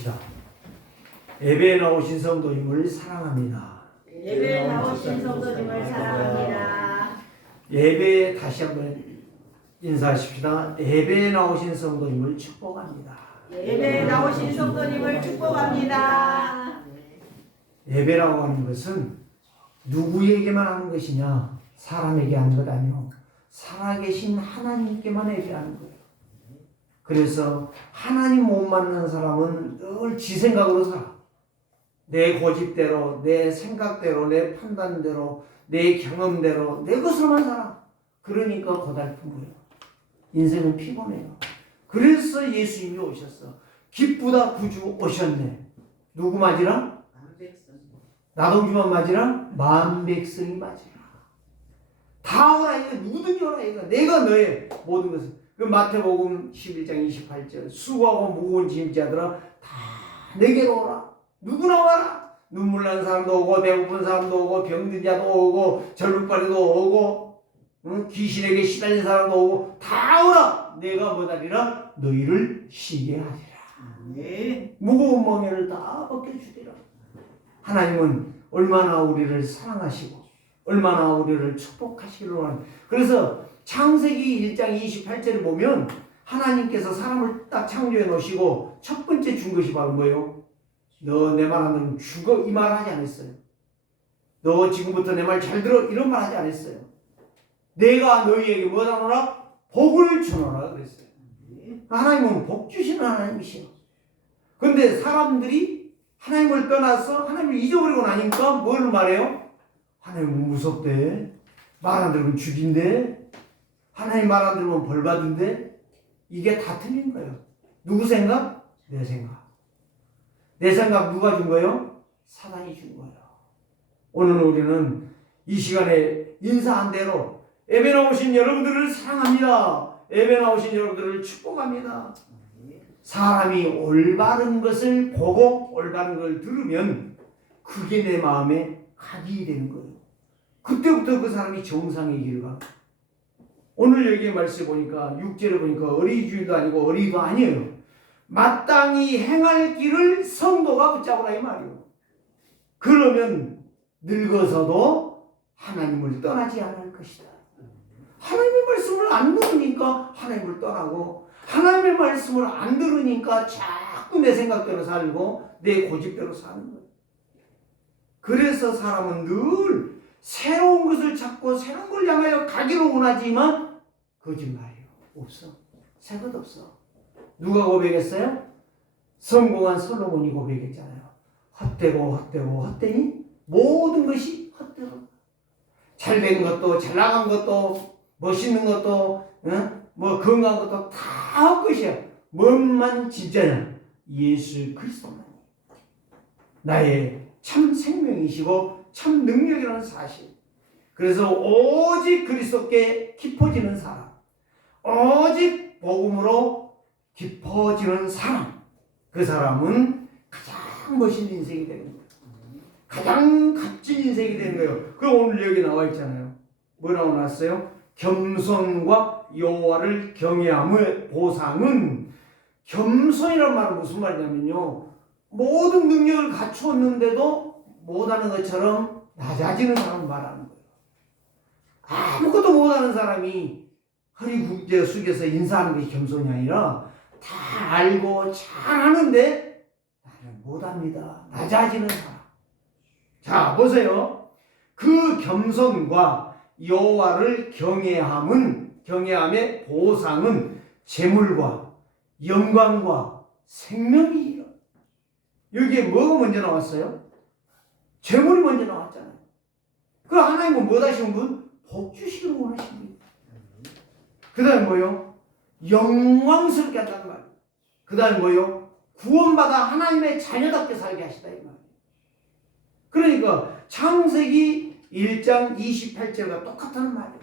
기도합시다. 예배에 나오신 성도님을 사랑합니다. 예배에 나오신 성도님을 사랑합니다. 예배에 다시 한번 인사하십시다. 예배에 나오신 성도님을 축복합니다. 예배에 나오신 성도님을 축복합니다. 예배라고 하는 것은 누구에게만 하는 것이냐? 사람에게 하는 것 아니요. 살아계신 하나님께만 예배하는 거예요. 그래서 하나님 못 만난 사람은 늘 지 생각으로 살아. 내 고집대로, 내 생각대로, 내 판단대로, 내 경험대로, 내 것으로만 살아. 그러니까 고달픈 거예요. 인생은 피곤해요. 그래서 예수님이 오셨어. 기쁘다 구주 오셨네. 누구 맞으라? 나동주만 맞으라? 만백성이 맞으라. 다 오라. 이거 누구든지 오라. 이거 내가 너의 모든 것을. 그 마태복음 11장 28절 수고하고 무거운 짐자들아 다 내게로 오라. 누구나 와라. 눈물 난 사람도 오고 배고픈 사람도 오고 병든 자도 오고 절룩발이도 오고 귀신에게 시달린 사람도 오고 다 오라. 내가 뭐다리라? 너희를 쉬게 하리라. 네. 무거운 멍에를 다 벗겨주리라. 하나님은 얼마나 우리를 사랑하시고 얼마나 우리를 축복하시기로 하는. 그래서 창세기 1장 28절을 보면 하나님께서 사람을 딱 창조해 놓으시고 첫 번째 준 것이 바로 뭐예요? 너 내 말 안 들으면 죽어. 이 말 하지 않았어요. 너 지금부터 내 말 잘 들어. 이런 말 하지 않았어요. 내가 너희에게 뭐라 하노라? 복을 주노라 그랬어요. 하나님은 복 주시는 하나님이시요. 그런데 사람들이 하나님을 떠나서 하나님을 잊어버리고 나니까 뭘 말해요? 하나님은 무섭대. 말 안 들으면 죽인대. 하나님 말 안 들으면 벌 받은대. 이게 다 틀린 거예요. 누구 생각? 내 생각. 내 생각 누가 준 거예요? 사단이 준 거예요. 오늘 우리는 이 시간에 인사한 대로 예배 나오신 여러분들을 사랑합니다. 예배 나오신 여러분들을 축복합니다. 사람이 올바른 것을 보고 올바른 걸 들으면 그게 내 마음에 각이 되는 거예요. 그때부터 그 사람이 정상의 길을 가. 오늘 여기 말씀 보니까 6절에 보니까 어리주도 아니고 어리도 아니에요. 마땅히 행할 길을 성도가 붙잡으라 이 말이에요. 그러면 늙어서도 하나님을 떠나지 않을 것이다. 하나님의 말씀을 안 들으니까 하나님을 떠나고 하나님의 말씀을 안 들으니까 자꾸 내 생각대로 살고 내 고집대로 사는 거예요. 그래서 사람은 늘 새로운 것을 찾고 새로운 걸 향하여 가기로 원하지만 거짓말이에요. 없어. 새 것 없어. 누가 고백했어요? 성공한 솔로몬이 고백했잖아요. 헛되고 헛되고 헛되니 모든 것이 헛되고 잘된 것도 잘 나간 것도 멋있는 것도 뭐 건강한 것도 다 헛것이야. 뭔만 진짜냐? 예수 그리스도만. 나의 참 생명이시고 참 능력이라는 사실. 그래서 오직 그리스도께 깊어지는 사람, 오직 복음으로 깊어지는 사람, 그 사람은 가장 멋있는 인생이 되는 거예요. 가장 값진 인생이 되는 거예요. 그럼 오늘 여기 나와 있잖아요. 뭐라고 나왔어요? 겸손과 여호와를 경외함의 보상은. 겸손이란 말은 무슨 말이냐면요, 모든 능력을 갖추었는데도 못하는 것처럼 낮아지는 사람을 말하는 거예요. 아무것도 못하는 사람이 허리 숙여서 인사하는 것이 겸손이 아니라 다 알고 잘하는데 나는 못합니다. 낮아지는 사람. 자, 보세요. 그 겸손과 여호와를 경외함의 보상은 재물과 영광과 생명이에요. 여기에 뭐가 먼저 나왔어요? 재물이 먼저 나왔잖아요. 그 하나님은 뭐 하시는 분? 복 주시기를 원하시는 분. 그 다음에 뭐요? 영광스럽게 한다는 말. 그 다음에 뭐요? 구원받아 하나님의 자녀답게 살게 하시다 이 말. 그러니까 창세기 1장 28절과 똑같다는 말이에요.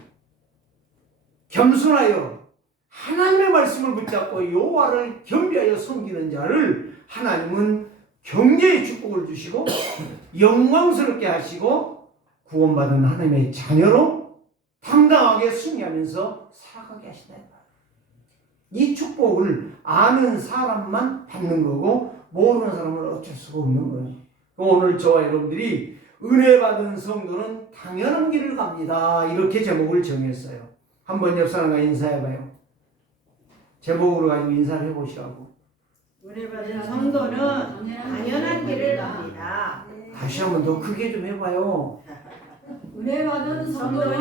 겸손하여 하나님의 말씀을 붙잡고 여호와를 겸비하여 섬기는 자를 하나님은 경제의 축복을 주시고 영광스럽게 하시고 구원받은 하나님의 자녀로 당당하게 승리하면서 살아가게 하신다. 이 축복을 아는 사람만 받는 거고 모르는 사람은 어쩔 수가 없는 거예요. 오늘 저와 여러분들이 은혜 받은 성도는 당연한 길을 갑니다. 이렇게 제목을 정했어요. 한번 옆 사람과 인사해봐요. 제목으로 가지고 인사를 해보시라고. 은혜 받은 성도는 당연한 길을 갑니다. 다시 한번 더 크게 좀 해봐요. 은혜 받은 성도는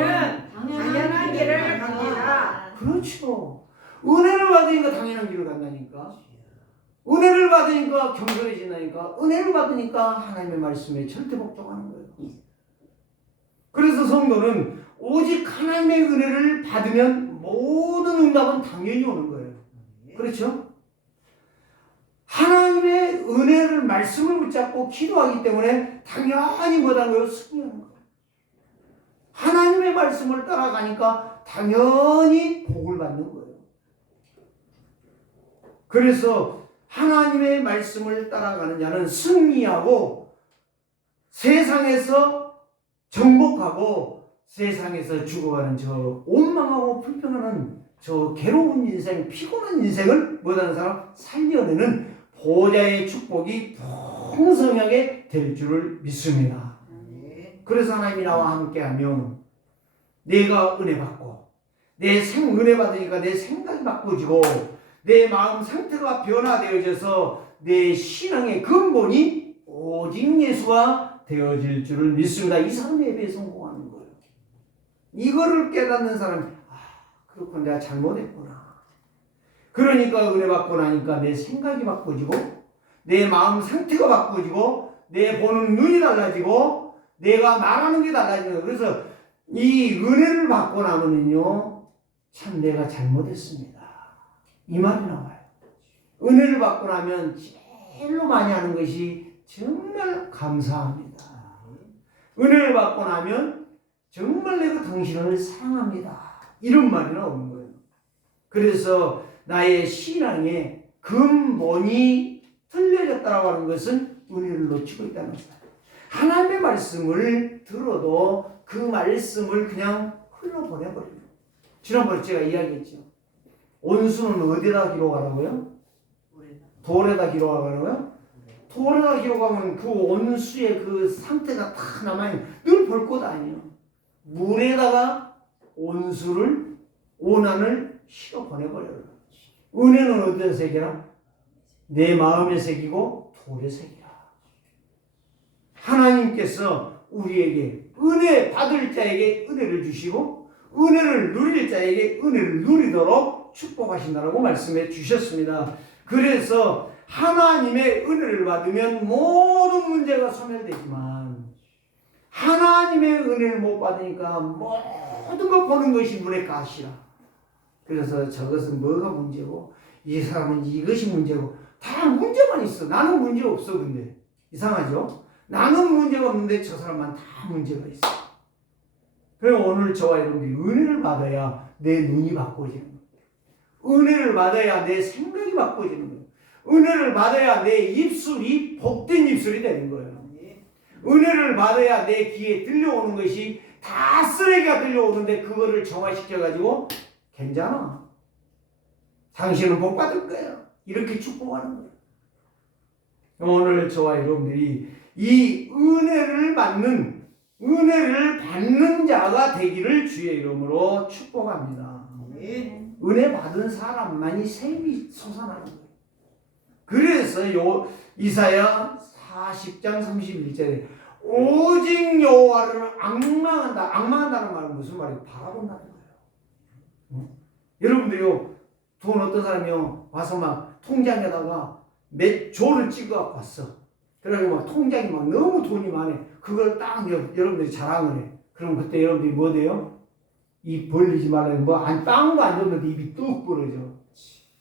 당연한 길을 갑니다. 그렇죠. 은혜를 받으니까 당연한 길을 간다니까. 은혜를 받으니까 겸손해진다니까. 은혜를 받으니까 하나님의 말씀에 절대 복종하는 거예요. 그래서 성도는 오직 하나님의 은혜를 받으면 모든 응답은 당연히 오는 거예요. 그렇죠? 하나님의 은혜를 말씀을 붙잡고 기도하기 때문에 당연히 뭐라는 거예요? 승리하는 거예요. 하나님의 말씀을 따라가니까 당연히 복을 받는 거예요. 그래서 하나님의 말씀을 따라가는 자는 승리하고 세상에서 정복하고 세상에서 죽어가는 저 원망하고 불평하는 저 괴로운 인생, 피곤한 인생을 뭐라는 사람 살려내는 보좌의 축복이 풍성하게 될 줄을 믿습니다. 그래서 하나님이 나와 함께하면 내가 은혜 받고 은혜 받으니까 내 생각이 바꿔지고 내 마음 상태가 변화되어져서 내 신앙의 근본이 오직 예수가 되어질 줄을 믿습니다. 이 사람의 예배에 성공하는 거예요. 이거를 깨닫는 사람이 그렇구나, 내가 잘못했구나. 그러니까 은혜 받고 나니까 내 생각이 바꿔지고 내 마음 상태가 바꿔지고 내 보는 눈이 달라지고 내가 말하는 게 달라지는 거예요. 그래서 이 은혜를 받고 나면은요, 참 내가 잘못했습니다. 이 말이 나와요. 은혜를 받고 나면 제일로 많이 하는 것이 정말 감사합니다. 은혜를 받고 나면 정말 내가 당신을 사랑합니다. 이런 말이 나오는 거예요. 그래서 나의 신앙의 근본이 틀려졌다고 하는 것은 은혜를 놓치고 있다는 거예요. 하나님의 말씀을 들어도 그 말씀을 그냥 흘러보내버려요. 지난번에 제가 이야기했죠. 온수는 어디다 기록하라고요? 돌에다 기록하라고요? 돌에다 기록하면 그 온수의 그 상태가 다 남아있는, 늘 볼 것 아니에요. 물에다가 온수를, 온안을 실어 보내버려요. 은혜는 어디다 새기라? 내 마음에 새기고 돌에 새기라. 하나님께서 우리에게 은혜 받을 자에게 은혜를 주시고 은혜를 누릴 자에게 은혜를 누리도록 축복하신다고 말씀해 주셨습니다. 그래서 하나님의 은혜를 받으면 모든 문제가 소멸되지만 하나님의 은혜를 못 받으니까 모든 것 보는 것이 눈에 가시라. 그래서 저것은 뭐가 문제고 이 사람은 이것이 문제고 다 문제만 있어. 나는 문제 없어. 근데 이상하죠? 나는 문제가 없는데 저 사람만 다 문제가 있어. 그래서 오늘 저와 여러분들이 은혜를 받아야 내 눈이 바꿔지는 거예요. 은혜를 받아야 내 생각이 바꿔지는 거예요. 은혜를 받아야 내 입술이 복된 입술이 되는 거예요. 은혜를 받아야 내 귀에 들려오는 것이 다 쓰레기가 들려오는데 그거를 정화시켜가지고 괜찮아. 당신은 복 받을 거예요. 이렇게 축복하는 거예요. 오늘 저와 여러분들이 이 은혜를 받는 자가 되기를 주의 이름으로 축복합니다. 은혜 받은 사람만이 샘이 솟아나는 거예요. 그래서 이사야 40장 31절에 오직 여호와를 앙망한다. 앙망한다는 말은 무슨 말이에요? 바라본다는 거예요. 여러분들요, 돈 어떤 사람이요 와서 막 통장에다가 몇 조를 찍어 왔어. 그래가지고 막 통장이 막 너무 돈이 많아. 그걸 딱 여러분들이 자랑을 해. 그럼 그때 여러분들이 뭐 돼요? 입 벌리지 말라고 빵도 안 줬는데 입이 뚝 벌어져.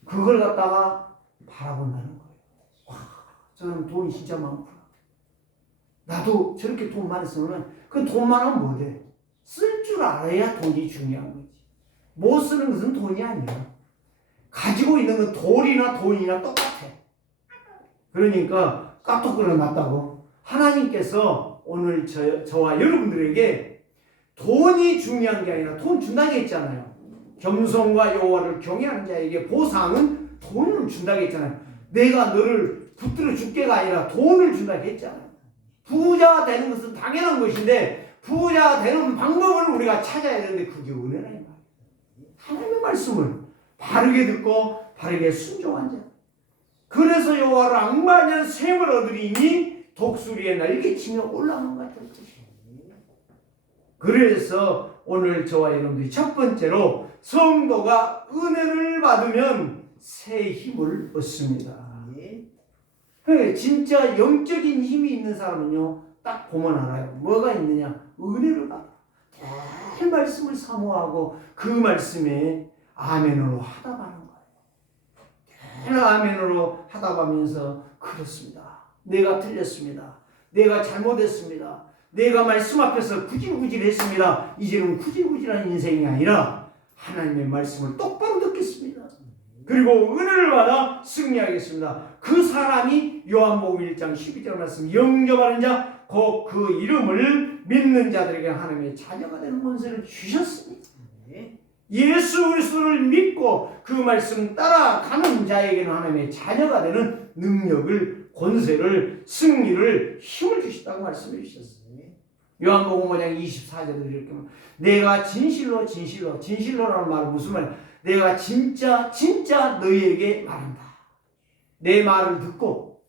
그걸 갖다가 바라본다는 거예요. 와, 저는 돈이 진짜 많구나. 나도 저렇게 돈 많이 쓰면 그 돈 많으면 뭐 돼? 쓸 줄 알아야 돈이 중요한 거지. 못 쓰는 것은 돈이 아니야. 가지고 있는 건 돌이나 돈이나 똑같아. 그러니까 깜떡거려 놨다고. 하나님께서 오늘 저와 여러분들에게 돈이 중요한 게 아니라 돈 준다고 했잖아요. 겸손과 여호와를 경외하는 자에게 보상은 돈을 준다고 했잖아요. 내가 너를 붙들어 줄게가 아니라 돈을 준다 했잖아요. 부자가 되는 것은 당연한 것인데 부자가 되는 방법을 우리가 찾아야 되는데 그게 은혜라 이 말이에요. 하나님의 말씀을 바르게 듣고 바르게 순종한 자. 그래서 여호와를 앙마하는 샘을 얻으리니 독수리의 날개치며 올라간 것 같은 것이에요. 그래서 오늘 저와 여러분들이 첫 번째로 성도가 은혜를 받으면 새 힘을 얻습니다. 진짜 영적인 힘이 있는 사람은요, 딱 보면 알아요. 뭐가 있느냐? 은혜를 받아. 늘 말씀을 사모하고 그 말씀에 아멘으로 하답하는 거예요. 늘 아멘으로 하답하면서 그렇습니다. 내가 틀렸습니다. 내가 잘못했습니다. 내가 말씀 앞에서 구질구질했습니다. 이제는 구질구질한 인생이 아니라 하나님의 말씀을 똑바로 듣겠습니다. 그리고 은혜를 받아 승리하겠습니다. 그 사람이 요한복음 1장 12절 말씀 영접하는 자 곧 그 이름을 믿는 자들에게 하나님의 자녀가 되는 권세를 주셨습니다. 예수 그리스도를 믿고 그 말씀 따라가는 자에게는 하나님의 자녀가 되는 능력을, 권세를, 승리를, 힘을 주셨다고 말씀해 주셨어요. 요한복음 5장 24절에 이렇게 내가 진실로라는 말은 무슨 말이야? 내가 진짜 너희에게 말한다. 내 말을 듣고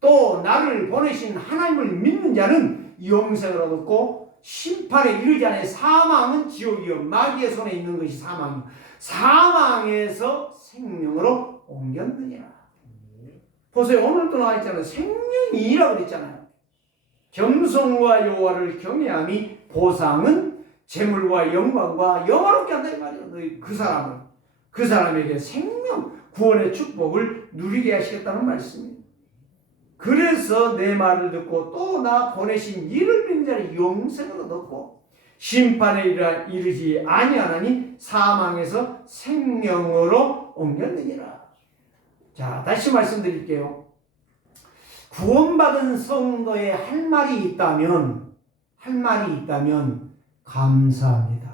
또 나를 보내신 하나님을 믿는 자는 영생을 얻고 심판에 이르지 않아. 사망은 지옥이요 마귀의 손에 있는 것이 사망이요 사망에서 생명으로 옮겼느니라. 보세요. 오늘도 나와 있잖아요. 생명이라고 그랬잖아요. 겸손과 여호와를 경외함이 보상은 재물과 영광과 영화롭게 한다 이 말이에요. 너희 그 사람에게 생명 구원의 축복을 누리게 하시겠다는 말씀이에요. 그래서 내 말을 듣고 또 나 보내신 이를 믿는 자를 영생으로 얻고 심판에 이르지 아니하나니 사망에서 생명으로 옮겼느니라. 자, 다시 말씀드릴게요. 구원받은 성도의 할 말이 있다면 감사합니다.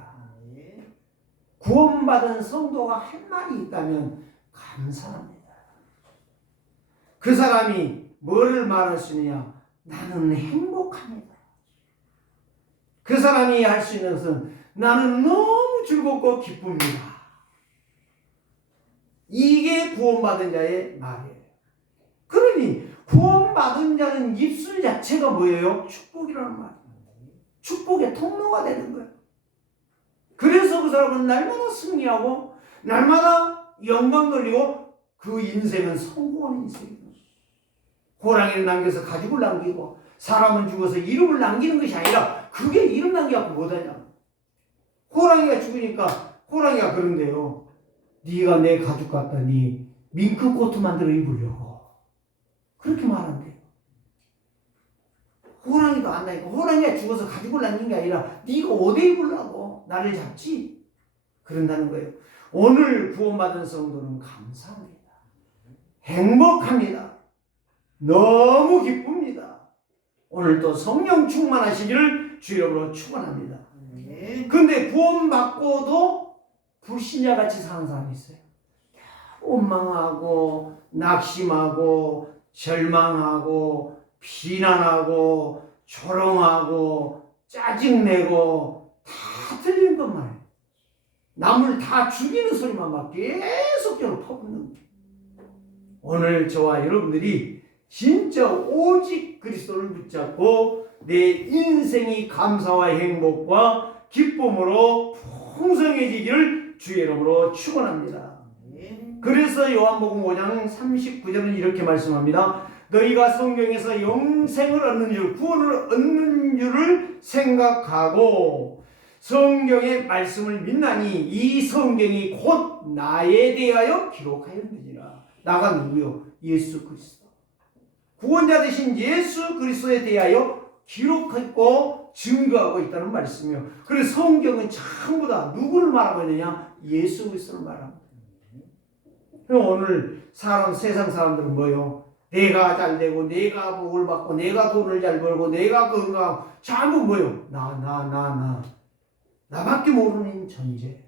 구원받은 성도가 할 말이 있다면 감사합니다. 그 사람이 뭐를 말할 수 있느냐? 나는 행복합니다. 그 사람이 할 수 있는 것은 나는 너무 즐겁고 기쁩니다. 이게 구원받은 자의 말이에요. 그러니 구원받은 자는 입술 자체가 뭐예요? 축복이라는 말이에요. 축복의 통로가 되는 거예요. 그래서 그 사람은 날마다 승리하고 날마다 영광 돌리고 그 인생은 성공하는 인생이에요. 호랑이를 남겨서 가죽을 남기고 사람은 죽어서 이름을 남기는 것이 아니라 그게 이름 남겨갖고 못하냐. 호랑이가 죽으니까 호랑이가 그런데요. 네가 내 가죽 갖다 네 밍크 코트 만들어 입으려고 그렇게 말한대요. 호랑이도 안 나니까 호랑이가 죽어서 가죽을 남긴 게 아니라 네가 어디 입으려고 나를 잡지? 그런다는 거예요. 오늘 구원받은 성도는 감사합니다. 행복합니다. 너무 기쁩니다. 오늘도 성령 충만하시기를 주 이름으로 축원합니다. 그런데 구원받고도 불신자같이 사는 사람이 있어요. 원망하고 낙심하고 절망하고 비난하고 조롱하고 짜증내고 다 틀린 것만 남을 다 죽이는 소리만 막 계속적으로 퍼붓는 거예요. 오늘 저와 여러분들이 진짜 오직 그리스도를 붙잡고 내 인생이 감사와 행복과 기쁨으로 풍성해지기를 주의 이름으로 축원합니다. 그래서 요한복음 5장 39절은 이렇게 말씀합니다. 너희가 성경에서 영생을 얻는 줄, 구원을 얻는 줄을 생각하고 성경의 말씀을 믿나니 이 성경이 곧 나에 대하여 기록하였느니라. 나가 누구요? 예수 그리스도. 구원자 되신 예수 그리스도에 대하여 기록했고 증거하고 있다는 말씀이요. 그래서 성경은 전부 다 누구를 말하고 있느냐? 예수 그리스도를 말합니다. 그럼 오늘 세상 사람들은 뭐요? 내가 잘 되고 내가 복을 받고 내가 돈을 잘 벌고 내가 건강하고 전부 뭐요? 나밖에 모르는 존재.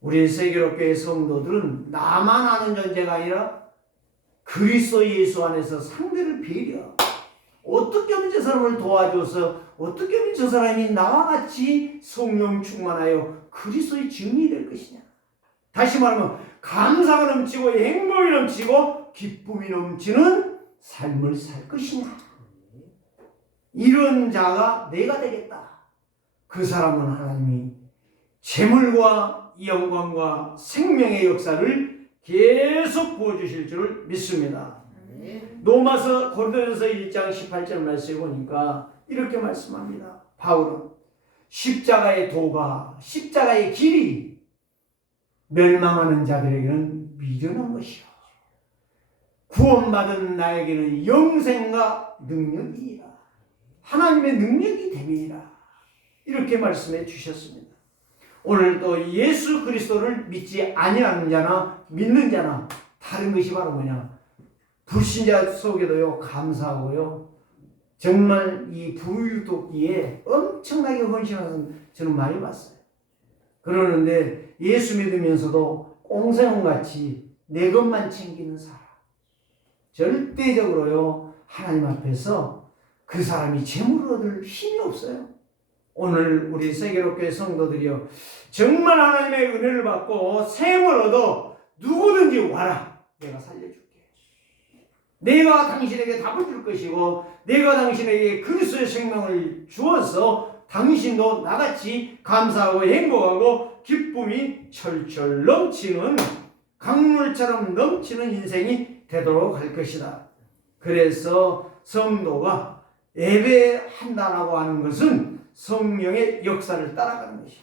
우리 세계로교회 성도들은 나만 아는 존재가 아니라 그리스도 예수 안에서 상대를 배려. 어떻게 하면 저 사람을 도와줘서 어떻게 하면 저 사람이 나와 같이 성령 충만하여 그리스도의 증인이 될 것이냐. 다시 말하면 감사가 넘치고 행복이 넘치고 기쁨이 넘치는 삶을 살 것이냐. 이런 자가 내가 되겠다. 그 사람은 하나님이 재물과 영광과 생명의 역사를 계속 부어주실 줄 믿습니다. 로마서 고린도전서 1장 18절 말씀에 보니까 이렇게 말씀합니다. 바울은 십자가의 도가, 십자가의 길이 멸망하는 자들에게는 미련한 것이요 구원받은 나에게는 영생과 능력이니라. 하나님의 능력이 됨이니라. 이렇게 말씀해 주셨습니다. 오늘도 예수 그리스도를 믿지 아니하는 자나 믿는 자나 다른 것이 바로 뭐냐? 불신자 속에도요 감사하고요. 정말 이 부유독기에 엄청나게 헌신하는 저는 많이 봤어요. 그러는데 예수 믿으면서도 꽁생원같이 내 것만 챙기는 사람. 절대적으로요 하나님 앞에서 그 사람이 재물을 얻을 힘이 없어요. 오늘 우리 세계로교회 성도들이요 정말 하나님의 은혜를 받고 생을 얻어 누구든지 와라. 내가 살려줄게. 내가 당신에게 답을 줄 것이고 내가 당신에게 그리스도의 생명을 주어서 당신도 나같이 감사하고 행복하고 기쁨이 철철 넘치는 강물처럼 넘치는 인생이 되도록 할 것이다. 그래서 성도가 예배한다라고 하는 것은 성령의 역사를 따라가는 것이야.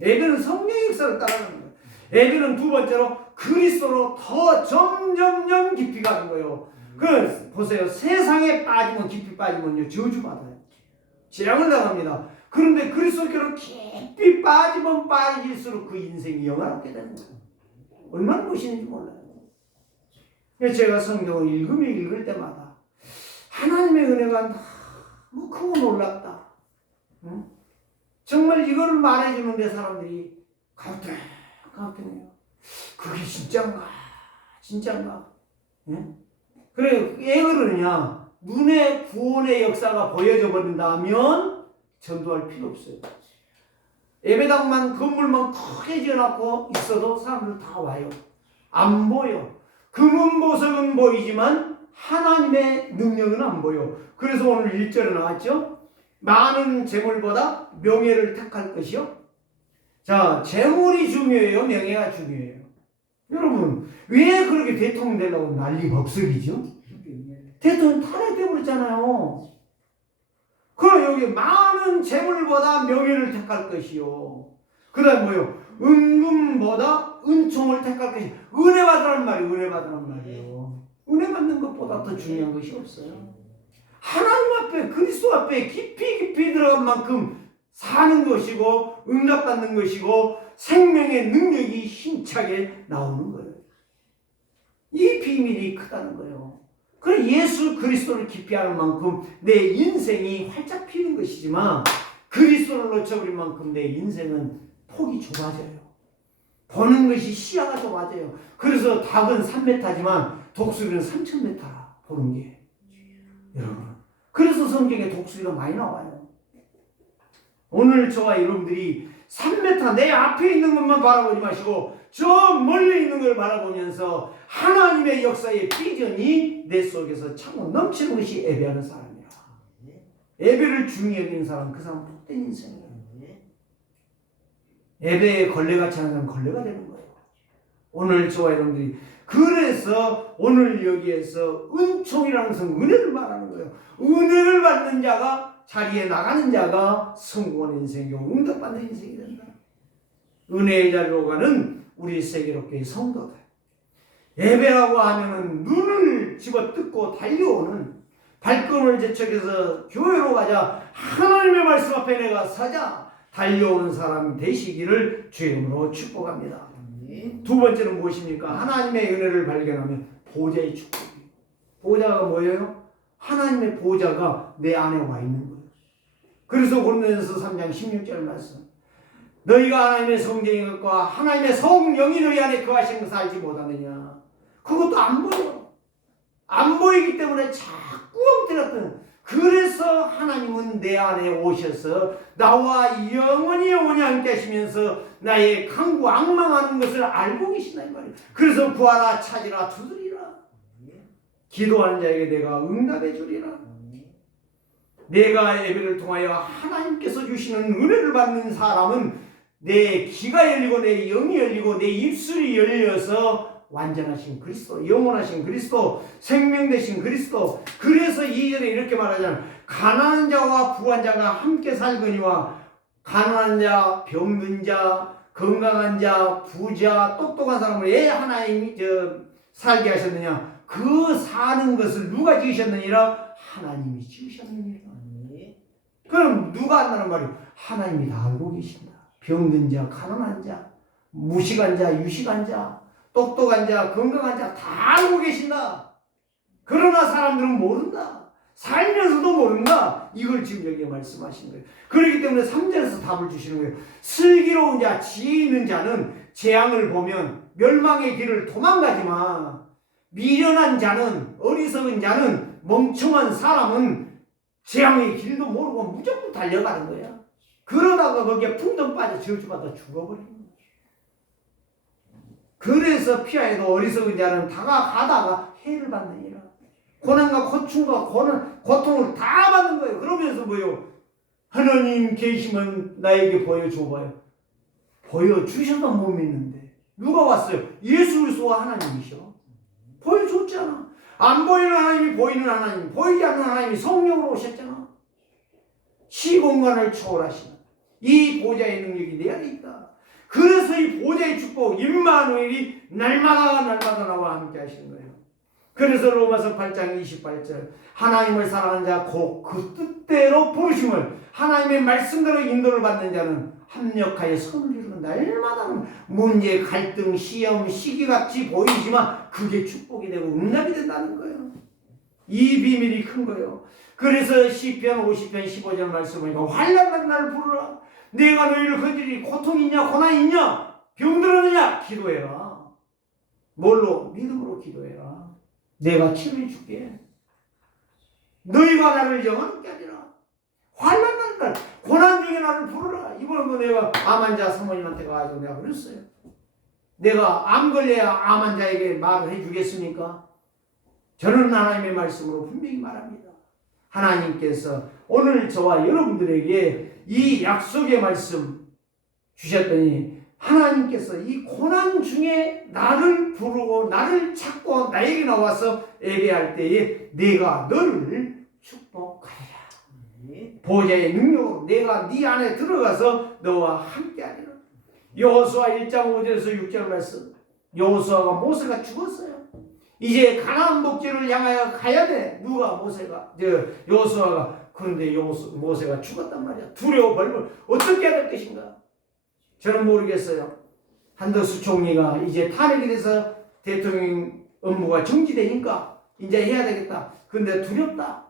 예배는 성령의 역사를 따라가는 거예요. 예배는 두 번째로 그리스도로 더 점점점 깊이 가는 거예요. 그 보세요. 세상에 빠지면 깊이 빠지면요 저주받아요. 재앙을 당합니다. 그런데 그리스도께로 깊이 빠지면 빠질수록 그 인생이 영화롭게 되는 거예요. 얼마나 멋있는지 몰라요. 그래서 제가 성경을 읽으면 읽을 때마다 하나님의 은혜가 너무 크고 놀랍다. 응? 정말 이거를 말해주는데 사람들이 가뜩해요. 그게 진짠가? 응? 그래, 왜 그러느냐? 눈에 구원의 역사가 보여져 버린다면 전도할 필요 없어요. 예배당만 건물만 크게 지어놓고 있어도 사람들 다 와요. 안 보여. 금은 보석은 보이지만 하나님의 능력은 안 보여. 그래서 오늘 1절에 나왔죠? 많은 재물보다 명예를 택할 것이요. 자, 재물이 중요해요? 명예가 중요해요? 여러분, 왜 그렇게 대통령 되려고 난리 법석이죠? 대통령 탄핵되어버렸잖아요. 그럼 여기 많은 재물보다 명예를 택할 것이요. 그 다음 뭐요? 은금보다 은총을 택할 것이요. 은혜 받으란 말이에요. 은혜 받는 것보다 더 중요한 것이 없어요. 하나님 앞에, 그리스도 앞에 깊이 들어간 만큼 사는 것이고 응답받는 것이고 생명의 능력이 힘차게 나오는 거예요. 이 비밀이 크다는 거예요. 그래 예수 그리스도를 깊이 하는 만큼 내 인생이 활짝 피는 것이지만 그리스도를 놓쳐버린 만큼 내 인생은 폭이 좁아져요. 보는 것이 시야가 좁아져요. 그래서 닭은 3m지만 독수리는 3000m 보는 게. 여러분, 그래서 성경에 독수리가 많이 나와요. 오늘 저와 여러분들이 3m 내 앞에 있는 것만 바라보지 마시고 저 멀리 있는 걸 바라보면서 하나님의 역사의 비전이 내 속에서 차고 넘치는 것이 예배하는 사람이야. 예배를 중요히 여기는 사람, 그 사람 복된 인생이에요. 예배에 걸레같이 하는 사람은 걸레가 되는 거예요. 오늘 저와 여러분들이 그래서 오늘 여기에서 은총이라는 것은 은혜를 말하는 거예요. 은혜를 받는 자가 자리에 나가는 자가 성공한 인생이고 응답받는 인생이 된다. 은혜의 자리로 가는 우리 세계롭게 성도들. 예배라고 하면은 눈을 집어뜯고 달려오는 발걸음을 재촉해서 교회로 가자. 하나님의 말씀 앞에 내가 서자. 달려오는 사람 되시기를 주의 이름으로 축복합니다. 두 번째는 무엇입니까? 하나님의 은혜를 발견하면 보좌의 축복이에요. 보좌가 뭐예요? 하나님의 보좌가 내 안에 와 있는 거예요. 그래서 고린도전서 3장 16절 말씀. 너희가 하나님의 성령인 것과 하나님의 성령이 너희 안에 거하시는 것을 알지 못하느냐. 그것도 안 보여. 안 보이기 때문에 자꾸 엉터렸던. 그래서 하나님은 내 안에 오셔서 나와 영원히 함께 하시면서 나의 강구 앙망하는 것을 알고 계신다 이 말이에요. 그래서 구하라 찾으라 두드리라. 기도하는 자에게 내가 응답해 주리라. 내가 예배를 통하여 하나님께서 주시는 은혜를 받는 사람은 내 귀가 열리고 내 영이 열리고 내 입술이 열려서 완전하신 그리스도, 영원하신 그리스도, 생명 되신 그리스도. 그래서 2절에 이렇게 말하잖아요. 가난한 자와 부한 자가 함께 살거니와 가난한 자, 병든 자, 건강한 자, 부자, 똑똑한 사람을 왜 하나님이 살게 하셨느냐? 그 사는 것을 누가 지으셨느니라? 하나님이 지으셨느니라. 그럼 누가 한다는 말이에요? 하나님이 다 알고 계신다. 병든 자, 가난한 자, 무식한 자, 유식한 자, 똑똑한 자, 건강한 자 다 알고 계신다. 그러나 사람들은 모른다. 살면서도 모른다. 이걸 지금 여기에 말씀하신 거예요. 그렇기 때문에 3절에서 답을 주시는 거예요. 슬기로운 자, 지혜 있는 자는 재앙을 보면 멸망의 길을 도망가지만 미련한 자는, 어리석은 자는, 멍청한 사람은 재앙의 길도 모르고 무조건 달려가는 거야. 그러다가 거기에 풍덩 빠져 저주받아 죽어버리는 거야. 그래서 피하여도 어리석은 자는 다가가다가 해를 받느니라. 고난과 고충과 고통을 다 받는 거예요. 그러면서 뭐요? 하나님 계시면 나에게 보여줘봐요. 보여주셔도 못 믿는데 누가 왔어요? 예수 그리스도가 하나님이셔. 보여줬잖아. 안 보이는 하나님이 보이는 하나님, 보이지 않는 하나님이 성령으로 오셨잖아. 시공간을 초월하시는 이 보좌의 능력이 내 안에 있다. 그래서 이 보좌의 축복 임마누엘이 날마다 나와 함께 하시는 거예요. 그래서 로마서 8장 28절 하나님을 사랑하는 자 곧 그 뜻대로 부르심을 하나님의 말씀대로 인도를 받는 자는 합력하여 선을 이루는 날마다 문제, 갈등, 시험, 시기같이 보이지만 그게 축복이 되고 응답이 된다는 거예요. 이 비밀이 큰 거예요. 그래서 시편 50편 15절 말씀 보니까 환난한 날 부르라. 내가 너희를 건지리. 고통이 있냐 고난이 있냐 병들었느냐 기도해라. 뭘로? 믿음으로 기도해라. 내가 치료해 줄게. 너희가 나를 영원하게 하리라. 환난한 날 고난 중에 나를 부르라. 이번에도 내가 암 환자 사모님한테 가가지고 내가 그랬어요. 내가 암 걸려야 암 환자에게 말을 해주겠습니까? 저는 하나님의 말씀으로 분명히 말합니다. 하나님께서 오늘 저와 여러분들에게 이 약속의 말씀 주셨더니 하나님께서 이 고난 중에 나를 부르고 나를 찾고 나에게 나와서 예배할 때에 내가 너를 축복하리라. 보좌의 능력으로 내가 네 안에 들어가서 너와 함께하리라. 여호수아 1장 5절에서 6절 말씀. 여호수아가 모세가 죽었어요. 이제 가나안 목지를 향하여 가야 돼. 누가? 모세가. 여호수아가. 그런데 모세가 죽었단 말이야. 두려워 벌벌. 어떻게 해야 될 것인가? 저는 모르겠어요. 한덕수 총리가 이제 탄핵이 돼서 대통령 업무가 정지되니까 이제 해야 되겠다. 근데 두렵다.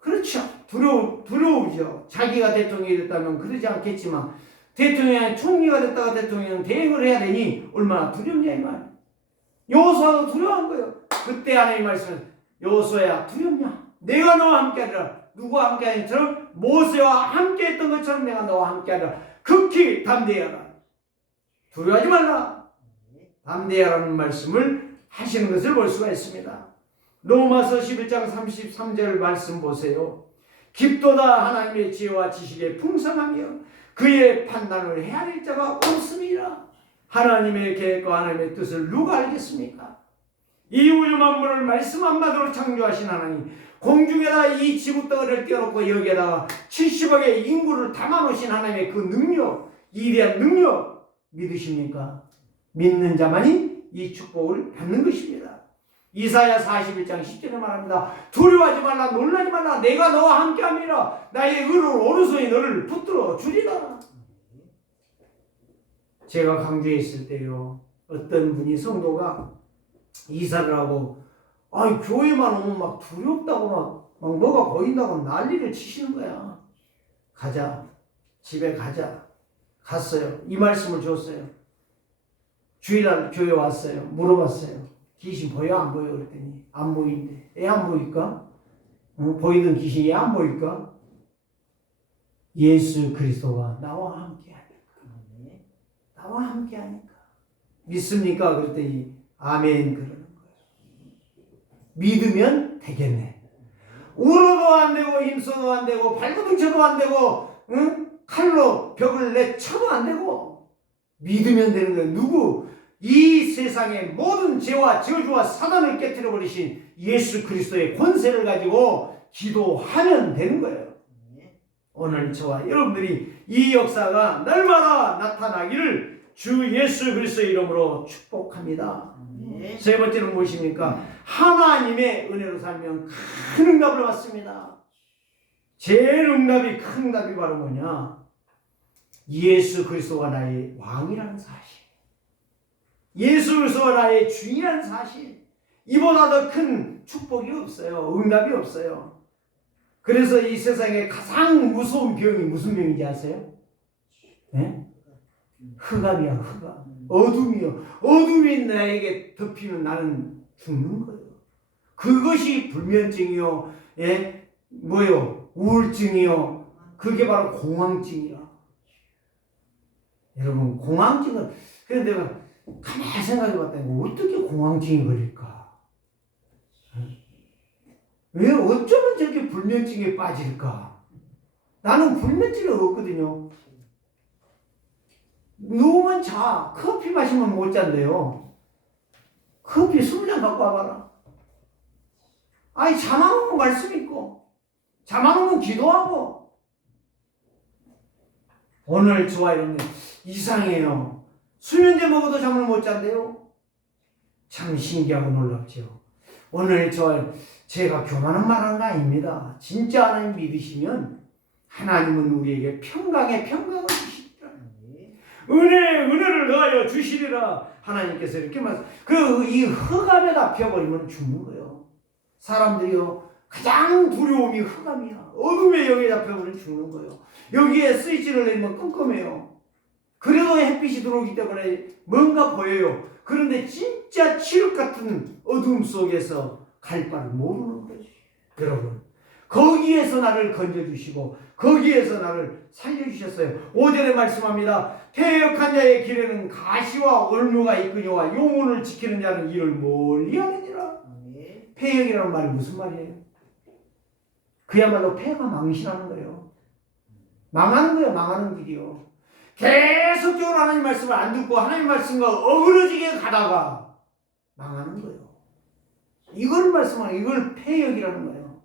그렇죠. 두려우죠. 자기가 대통령이 됐다면 그러지 않겠지만 대통령이 총리가 됐다가 대통령 대행을 해야 되니 얼마나 두렵냐 이 말. 여호수아도 두려워한 거예요. 그때 하나님 말씀은 여호수아야 두렵냐? 내가 너와 함께하리라. 누구와 함께하니처럼 모세와 함께했던 것처럼 내가 너와 함께하리라. 극히 담대하라. 두려워하지 말라. 담대하라는 말씀을 하시는 것을 볼 수가 있습니다. 로마서 11장 33절 말씀 보세요. 깊도다 하나님의 지혜와 지식에 풍성하며 그의 판단을 헤아릴 자가 없음이라. 하나님의 계획과 하나님의 뜻을 누가 알겠습니까? 이 우주 만물을 말씀 한마디로 창조하신 하나님, 공중에다 이 지구덩어리를 띄워놓고 여기에다가 70억의 인구를 담아놓으신 하나님의 그 능력, 이대한 능력 믿으십니까? 믿는 자만이 이 축복을 받는 것입니다. 이사야 41장 10절에 말합니다. 두려워하지 말라, 놀라지 말라. 내가 너와 함께함이라. 나의 의로운 오른손이 너를 붙들어 주리라. 제가 강주에 있을 때요, 어떤 분이 성도가 이사를 하고 교회만 오면 막 두렵다고 막 뭐가 보인다고 난리를 치시는 거야. 가자. 집에 가자. 갔어요. 이 말씀을 줬어요. 주일날 교회 왔어요. 물어봤어요. 귀신 보여 안 보여 그랬더니 안 보이는데 애 안 보일까? 보이는 귀신이 안 보일까? 예수 그리스도가 나와 함께 하니까. 나와 함께 하니까. 믿습니까? 그랬더니 아멘 그러는 거예요. 믿으면 되겠네. 울어도 안 되고 힘써도 안 되고 발버둥 쳐도 안 되고 칼로 벽을 내쳐도 안 되고 믿으면 되는 거예요. 누구? 이 세상의 모든 죄와 저주와 사단을 깨뜨려 버리신 예수 그리스도의 권세를 가지고 기도하면 되는 거예요. 오늘 저와 여러분들이 이 역사가 날마다 나타나기를 주 예수 그리스도의 이름으로 축복합니다. 세 번째는 무엇입니까? 하나님의 은혜로 살면 큰 응답을 받습니다. 제일 응답이 큰 응답이 바로 뭐냐? 예수 그리스도가 나의 왕이라는 사실, 예수 그리스도가 나의 주인이라는 사실, 이보다 더 큰 축복이 없어요. 응답이 없어요. 그래서 이 세상에 가장 무서운 병이 무슨 병인지 아세요? 네? 흑암이야, 흑암. 어둠이요. 어둠이 나에게 덮이면 나는 죽는 거예요. 그것이 불면증이요. 예? 뭐요? 우울증이요. 그게 바로 공황증이야. 여러분, 공황증은, 그런데 내가 가만히 생각해 봤더니 어떻게 공황증이 걸릴까? 왜 어쩌면 저렇게 불면증에 빠질까? 나는 불면증이 없거든요. 누우면 자. 커피 마시면 못 잔대요. 커피 20잔 갖고 와봐라. 아니, 잠안 오면 말씀 있고, 잠안 오면 기도하고. 오늘 저와 여러분 이상해요. 수면제 먹어도 잠을 못 잔대요. 참 신기하고 놀랍죠. 오늘 제가 교만한 말 하는 거 아닙니다. 진짜 하나님 믿으시면 하나님은 우리에게 평강에 평강을 주시리라. 은혜를 더하여 주시리라. 하나님께서 이렇게 말씀. 이 흑암에다 펴버리면 죽는 거예요. 사람들이요 가장 두려움이 흑암이야. 어둠의 영에 잡혀버리면 죽는 거예요. 여기에 스위치를 내면 끔끔해요. 그래도 햇빛이 들어오기 때문에 뭔가 보여요. 그런데 진짜 칠흑 같은 어둠 속에서 갈 바를 모르는 거지. 여러분, 거기에서 나를 건져주시고 거기에서 나를 살려주셨어요. 5절에 말씀합니다. 패역한 자의 길에는 가시와 올무가 있거니와 영혼을 지키는 자는 이를 멀리하느니라. 패역이라는 말이 무슨 말이에요? 그야말로 패가 망신하는 거예요. 망하는 거예요. 망하는 길이요. 계속적으로 하나님 말씀을 안 듣고 하나님 말씀과 어그러지게 가다가 망하는 거예요. 이걸 말씀하는, 이걸 패역이라는 거예요.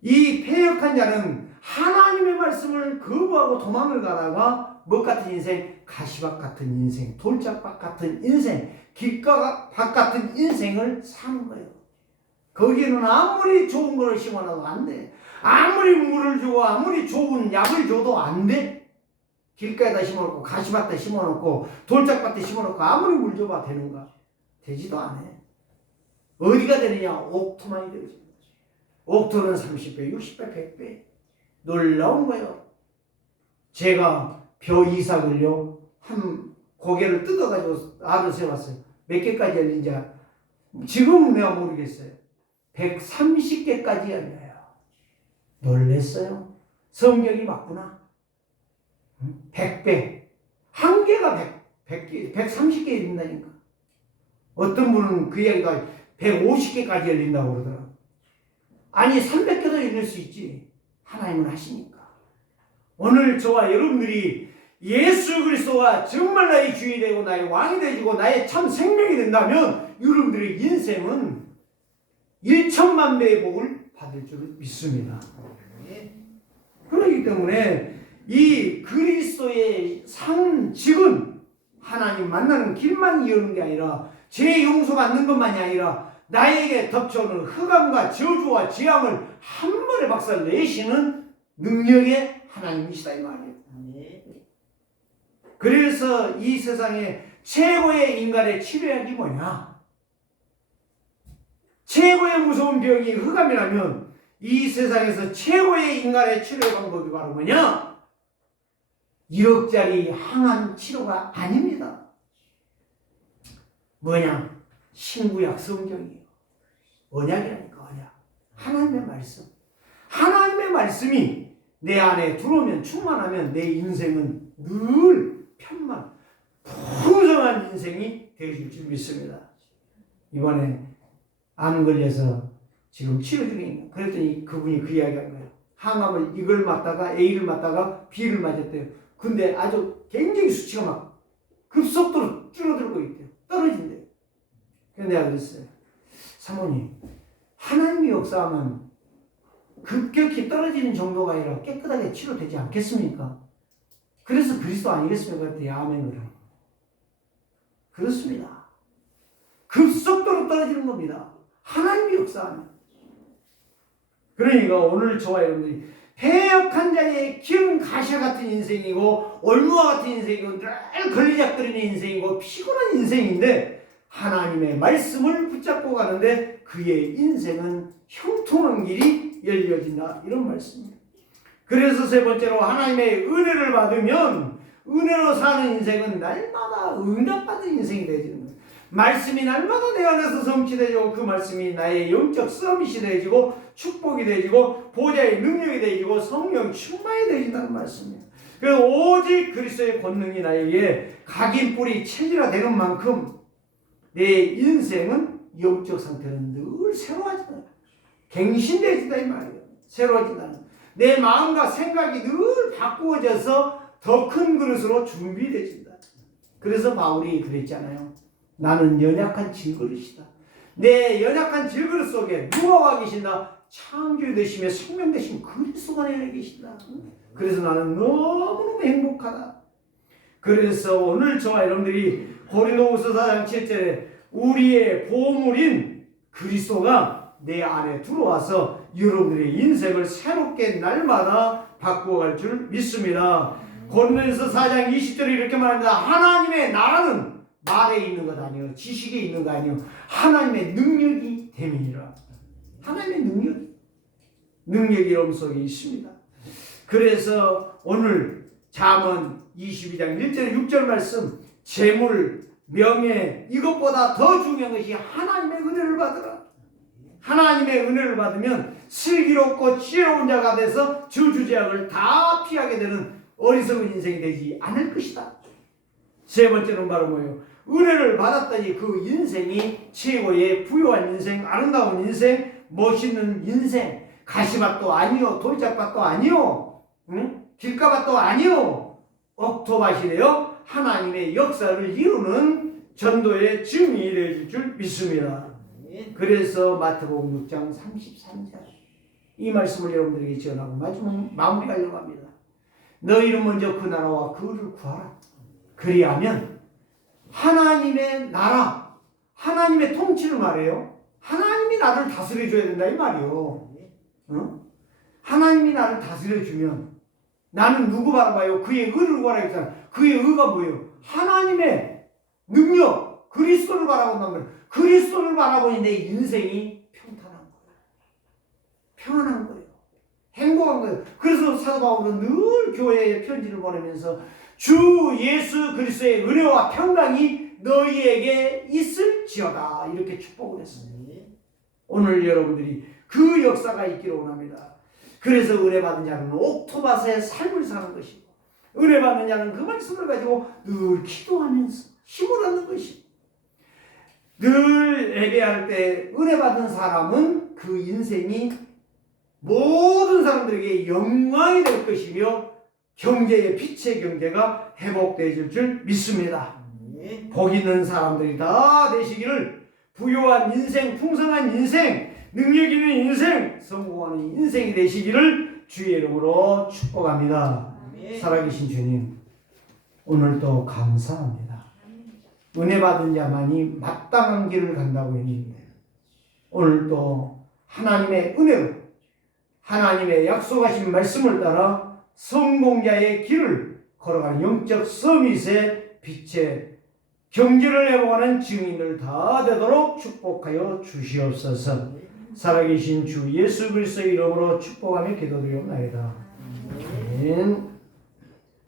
이 패역한 자는 하나님의 말씀을 거부하고 도망을 가다가 뭐 같은 인생? 가시밭 같은 인생, 돌짝밭 같은 인생, 길가밭 같은 인생을 사는 거예요. 거기에는 아무리 좋은 거를 심어놔도 안 돼. 아무리 물을 주고 아무리 좋은 약을 줘도 안 돼. 길가에다 심어놓고 가시밭에 심어놓고 돌짝밭에 심어놓고 아무리 물 줘봐 되는가? 되지도 않아. 어디가 되느냐? 옥토만이 되지. 옥토는 30배, 60배, 100배. 놀라운 거예요. 제가 벼 이삭을요, 한 고개를 뜯어가지고 알을 세웠어요. 몇 개까지 열린지 지금은 내가 모르겠어요. 130개까지 열려요. 놀랬어요. 성경이 맞구나. 100배. 한 개가 100개, 130개 열린다니까. 어떤 분은 그 이야기가 150개까지 열린다고 그러더라고요. 아니 300개도 열릴 수 있지. 하나님은 하시니까. 오늘 저와 여러분들이 예수 그리스도가 정말 나의 주인이 되고 나의 왕이 되고 나의 참 생명이 된다면 여러분들의 인생은 1천만 배의 복을 받을 줄 믿습니다. 그렇기 때문에 이 그리스도의 상직은 하나님 만나는 길만 이어는 게 아니라 죄 용서받는 것만이 아니라 나에게 덮쳐오는 흑암과 저주와 재앙을 한 번에 박살내시는 능력의 하나님이시다 이 말이에요. 그래서 이 세상에 최고의 인간의 치료약이 뭐냐? 최고의 무서운 병이 흑암이라면 이 세상에서 최고의 인간의 치료 방법이 바로 뭐냐? 1억짜리 항암 치료가 아닙니다. 뭐냐? 신구약 성경이에요. 언약이라니까, 언약. 하나님의 말씀. 하나님의 말씀이 내 안에 들어오면 충만하면 내 인생은 늘 편만, 풍성한 인생이 되어줄 줄 믿습니다. 이번에 암 걸려서 지금 치료 중에 있는, 그랬더니 그분이 그 이야기 한 거예요. 항암을 이걸 맞다가 A를 맞다가 B를 맞았대요. 근데 아주 굉장히 수치가 막 급속도로 줄어들고 있대요. 떨어진대요. 그래서 내가 그랬어요. 사모님, 하나님이 역사하면 급격히 떨어지는 정도가 아니라 깨끗하게 치료되지 않겠습니까? 그래서 그리스도 아니겠습니까? 그랬더니 아멘 그래요. 그렇습니다. 급속도로 떨어지는 겁니다. 하나님이 역사하면. 그러니까 오늘 저와 여러분들이 패역한 자의 기운 가시와 같은 인생이고 올무와 같은 인생이고 늘 걸리작거리는 인생이고 피곤한 인생인데 하나님의 말씀을 붙잡고 가는데 그의 인생은 형통한 길이 열려진다. 이런 말씀입니다. 그래서 세 번째로 하나님의 은혜를 받으면 은혜로 사는 인생은 날마다 응답받는 인생이 되어지는 거예요. 말씀이 날마다 내 안에서 성취되고 그 말씀이 나의 영적 서밋이 되어지고 축복이 되어지고 보좌의 능력이 되어지고 성령 충만이 되어진다는 말씀이에요. 그래서 오직 그리스도의 권능이 나에게 각인뿌리 체질화되는 만큼 내 인생은 영적 상태는 늘 새로워진다. 갱신되어진다 이 말이에요. 새로워진다는. 내 마음과 생각이 늘 바꾸어져서 더 큰 그릇으로 준비되어진다. 그래서 바울이 그랬잖아요. 나는 연약한 질그릇이다. 내 연약한 질그릇 속에 누가 계신다? 창조주 되시며 생명 되신 그리스도가 내 안에 계신다. 그래서 나는 너무너무 행복하다. 그래서 오늘 저와 여러분들이 고린도후서 4장 7절에 우리의 보물인 그리스도가 내 안에 들어와서 여러분들의 인생을 새롭게 날마다 바꾸어갈 줄 믿습니다. 고린도후서 4장 20절에 이렇게 말합니다. 하나님의 나라는 말에 있는 것 아니요 지식에 있는 거 아니요 하나님의 능력이 됨이니라. 하나님의 능력이 여러분 속에 있습니다. 그래서 오늘 잠언 22장 1절 6절 말씀 재물, 명예 이것보다 더 중요한 것이 하나님의 은혜를 받으라. 하나님의 은혜를 받으면 슬기롭고 지혜로운 자가 돼서 저주제약을 다 피하게 되는 어리석은 인생이 되지 않을 것이다. 세 번째는 바로 뭐예요? 은혜를 받았더니 그 인생이 최고의 부유한 인생, 아름다운 인생, 멋있는 인생, 가시밭도 아니요, 돌짝밭도 아니요, 길가밭도 아니요, 옥토밭이래요. 하나님의 역사를 이루는 전도의 증인이 되어줄 줄 믿습니다. 그래서 마태복음 6장 33절 이 말씀을 여러분들에게 전하고 마지막 마무리하려고 합니다. 너희는 먼저 그 나라와 그를 구하라. 그리하면 하나님의 나라, 하나님의 통치를 말해요. 하나님이 나를 다스려줘야 된다 이 말이요. 하나님이 나를 다스려주면 나는 누구 바라봐요? 그의 의를 구하라 했잖아. 그의 의가 뭐예요? 하나님의 능력, 그리스도를 바라본단 말이에요. 그리스도를 바라보니 내 인생이 평탄한 거예요. 평안한 거예요. 행복한 거예요. 그래서 사도 바울은 늘 교회에 편지를 보내면서 주 예수 그리스도의 은혜와 평강이 너희에게 있을지어다 이렇게 축복을 했습니다. 오늘 여러분들이 그 역사가 있기를 원합니다. 그래서 은혜 받은 자는 옥토밭의 삶을 사는 것이고 은혜 받는 자는 그 말씀을 가지고 늘 기도하면서 힘을 얻는 것이고 늘 예배할 때 은혜 받은 사람은 그 인생이 모든 사람들에게 영광이 될 것이며 경제의 빛의 경제가 회복되어질 줄 믿습니다. 복 있는 사람들이 다 되시기를 부유한 인생, 풍성한 인생, 능력 있는 인생, 성공하는 인생이 되시기를 주의 이름으로 축복합니다. 살아계신 주님, 오늘도 감사합니다. 은혜 받은 자만이 마땅한 길을 간다고 했는데 오늘도 하나님의 은혜로 하나님의 약속하신 말씀을 따라 성공자의 길을 걸어가는 영적 서밋의 빛의 경제를 회복하는 증인들 다 되도록 축복하여 주시옵소서. 살아계신 주 예수 그리스도의 이름으로 축복하며 기도드리옵나이다. 아멘.